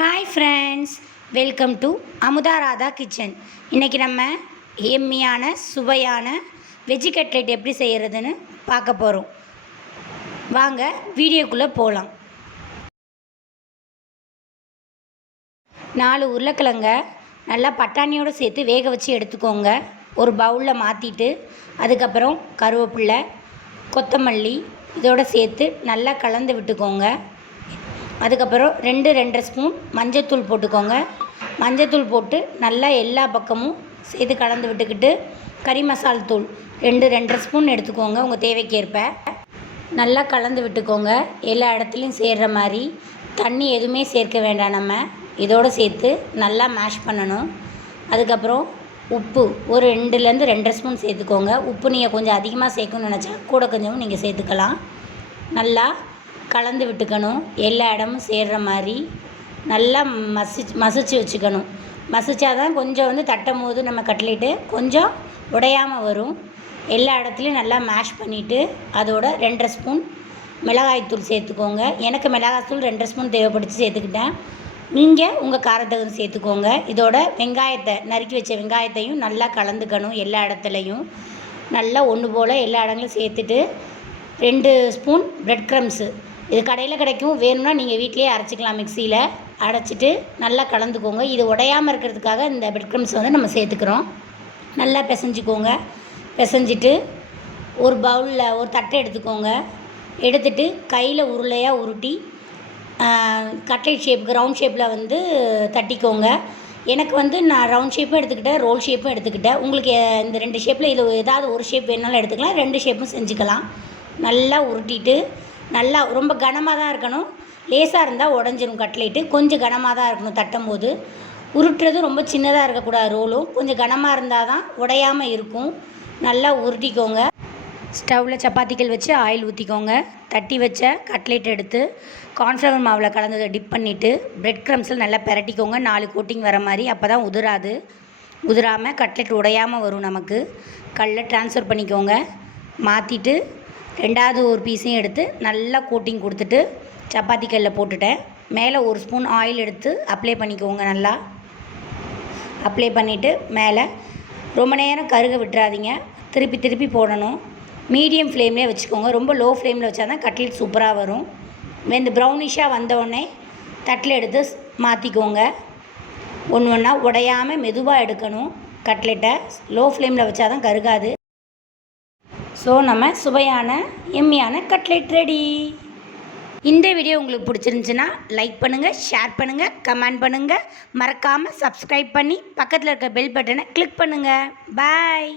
Hi friends, welcome to Amudha Radha kitchen. இன்றைக்கி நம்ம எம்மியான சுவையான வெஜ்ஜி கட்லெட் எப்படி செய்கிறதுன்னு பார்க்க போகிறோம். வாங்க வீடியோக்குள்ளே போகலாம். 4 உருளைக்கிழங்க நல்லா பட்டாணியோடு சேர்த்து வேக வச்சு எடுத்துக்கோங்க. ஒரு பவுலில் மாற்றிட்டு அதுக்கப்புறம் கருவேப்பிலை, கொத்தமல்லி இதோடு சேர்த்து நல்லா கலந்து விட்டுக்கோங்க. அதுக்கப்புறம் 2-2.5 ஸ்பூன் மஞ்சத்தூள் போட்டுக்கோங்க. மஞ்சத்தூள் போட்டு நல்லா எல்லா பக்கமும் சேர்த்து கலந்து விட்டுக்கிட்டு கறி மசால் தூள் 2-2.5 ஸ்பூன் எடுத்துக்கோங்க. உங்கள் தேவைக்கேற்ப நல்லா கலந்து விட்டுக்கோங்க. எல்லா இடத்துலையும் சேர்கிற மாதிரி. தண்ணி எதுவுமே சேர்க்க வேண்டாம். நம்ம இதோடு சேர்த்து நல்லா மேஷ் பண்ணணும். அதுக்கப்புறம் உப்பு ஒரு 2-2.5 ஸ்பூன் சேர்த்துக்கோங்க. உப்பு நீங்கள் கொஞ்சம் அதிகமாக சேர்க்கணும்னு நினச்சா கூட கொஞ்சமும் நீங்கள் சேர்த்துக்கலாம். நல்லா கலந்து விட்டுக்கணும். எல்லா இடமும் சேர்கிற மாதிரி நல்லா மசிச்சு வச்சுக்கணும். மசிச்சா தான் கொஞ்சம் தட்டும் போது நம்ம கட்லெட்டு கொஞ்சம் உடையாமல் வரும். எல்லா இடத்துலையும் நல்லா மேஷ் பண்ணிவிட்டு அதோட 2.5 ஸ்பூன் மிளகாய்த்தூள் சேர்த்துக்கோங்க. எனக்கு மிளகாய்த்தூள் 2.5 ஸ்பூன் தேவைப்படுத்தி சேர்த்துக்கிட்டேன். நீங்கள் உங்கள் காரத்தகுந்து சேர்த்துக்கோங்க. இதோட வெங்காயத்தை நறுக்கி வச்ச வெங்காயத்தையும் நல்லா கலந்துக்கணும். எல்லா இடத்துலையும் நல்லா ஒன்று போல் எல்லா இடங்களும் சேர்த்துட்டு 2 ஸ்பூன் பிரெட் க்ரம்ஸு, இது கடையில் கிடைக்கும். வேணும்னா நீங்கள் வீட்டிலேயே அரைச்சிக்கலாம். மிக்சியில் அரைச்சிட்டு நல்லா கலந்துக்கோங்க. இது உடையாமல் இருக்கிறதுக்காக இந்த பிரெட் க்ரம்ஸ் நம்ம சேர்த்துக்கிறோம். நல்லா பிசைஞ்சிக்கோங்க. பிசைஞ்சிட்டு ஒரு பவுலில் ஒரு தட்டை எடுத்துக்கோங்க. எடுத்துகிட்டு கையில் உருளையாக உருட்டி கட்லெட் ஷேப்புக்கு ரவுண்ட் ஷேப்பில் தட்டிக்கோங்க. எனக்கு நான் ரவுண்ட் ஷேப்பும் எடுத்துக்கிட்டேன், ரோல் ஷேப்பும் எடுத்துக்கிட்டேன். உங்களுக்கு இந்த 2 ஷேப்பில் இதில் ஏதாவது ஒரு ஷேப் வேணாலும் எடுத்துக்கலாம். 2 ஷேப்பும் செஞ்சுக்கலாம். நல்லா உருட்டிட்டு நல்லா ரொம்ப கனமாக தான் இருக்கணும். லேசாக இருந்தால் உடஞ்சிரும் கட்லெட்டு. கொஞ்சம் கனமாக தான் இருக்கணும் தட்டும் போது. உருட்டுறது ரொம்ப சின்னதாக இருக்கக்கூடாது. ரோலும் கொஞ்சம் கனமாக இருந்தால் தான் உடையாமல் இருக்கும். நல்லா உருட்டிக்கோங்க. ஸ்டவ்வில் சப்பாத்திகள் வச்சு ஆயில் ஊற்றிக்கோங்க. தட்டி வச்ச கட்லெட் எடுத்து கார்ன்ஃப்ளவர் மாவில் கலந்து டிப் பண்ணிவிட்டு பிரெட் க்ரம்ஸில் நல்லா பிரட்டிக்கோங்க. 4 கோட்டிங் வர மாதிரி. அப்போ தான் உதிராது. உதிராமல் கட்லெட் உடையாமல் வரும். நமக்கு கல்லில் ட்ரான்ஸ்ஃபர் பண்ணிக்கோங்க. மாற்றிட்டு 2வது ஒரு பீஸையும் எடுத்து நல்லா கோட்டிங் கொடுத்துட்டு சப்பாத்தி கல்லில் போட்டுட்டேன். மேலே 1 ஸ்பூன் ஆயில் எடுத்து அப்ளை பண்ணிக்கோங்க. நல்லா அப்ளை பண்ணிவிட்டு மேலே ரொம்ப நேரம் கருக விட்டுறாதீங்க. திருப்பி திருப்பி போடணும். மீடியம் ஃப்ளேம்லேயே வச்சுக்கோங்க. ரொம்ப லோ ஃப்ளேமில் வச்சா தான் கட்லெட் சூப்பராக வரும். இந்த ப்ரௌனிஷாக வந்தோடனே தட்டில் எடுத்து மாற்றிக்கோங்க. ஒன்று ஒன்றா உடையாமல் மெதுவாக எடுக்கணும். கட்லெட்டை லோ ஃப்ளேமில் வச்சா தான் கருகாது. ஸோ நம்ம சுவையான எம்மியான கட்லெட் ரெடி. இந்த வீடியோ உங்களுக்கு பிடிச்சிருந்துச்சுன்னா லைக் பண்ணுங்கள், ஷேர் பண்ணுங்கள், கமெண்ட் பண்ணுங்கள். மறக்காமல் சப்ஸ்கிரைப் பண்ணி பக்கத்தில் இருக்க பெல் பட்டனை கிளிக் பண்ணுங்கள். பாய்.